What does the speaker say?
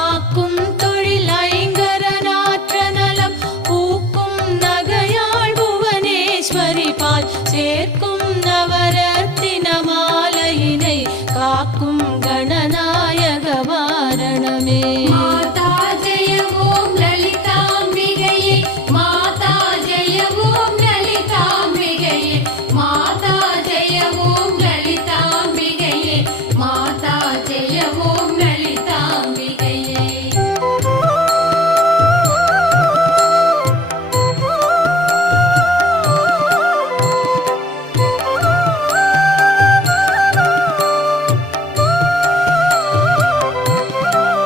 ஆக்கும் தொழில் ஐங்கரநாற்ற நலம் பூக்கும் நகையாள் புவனேஸ்வரி பால் சேர்க்கும் நவரத்தின மாலையினை காக்கும் கணநாயக வாரணமே.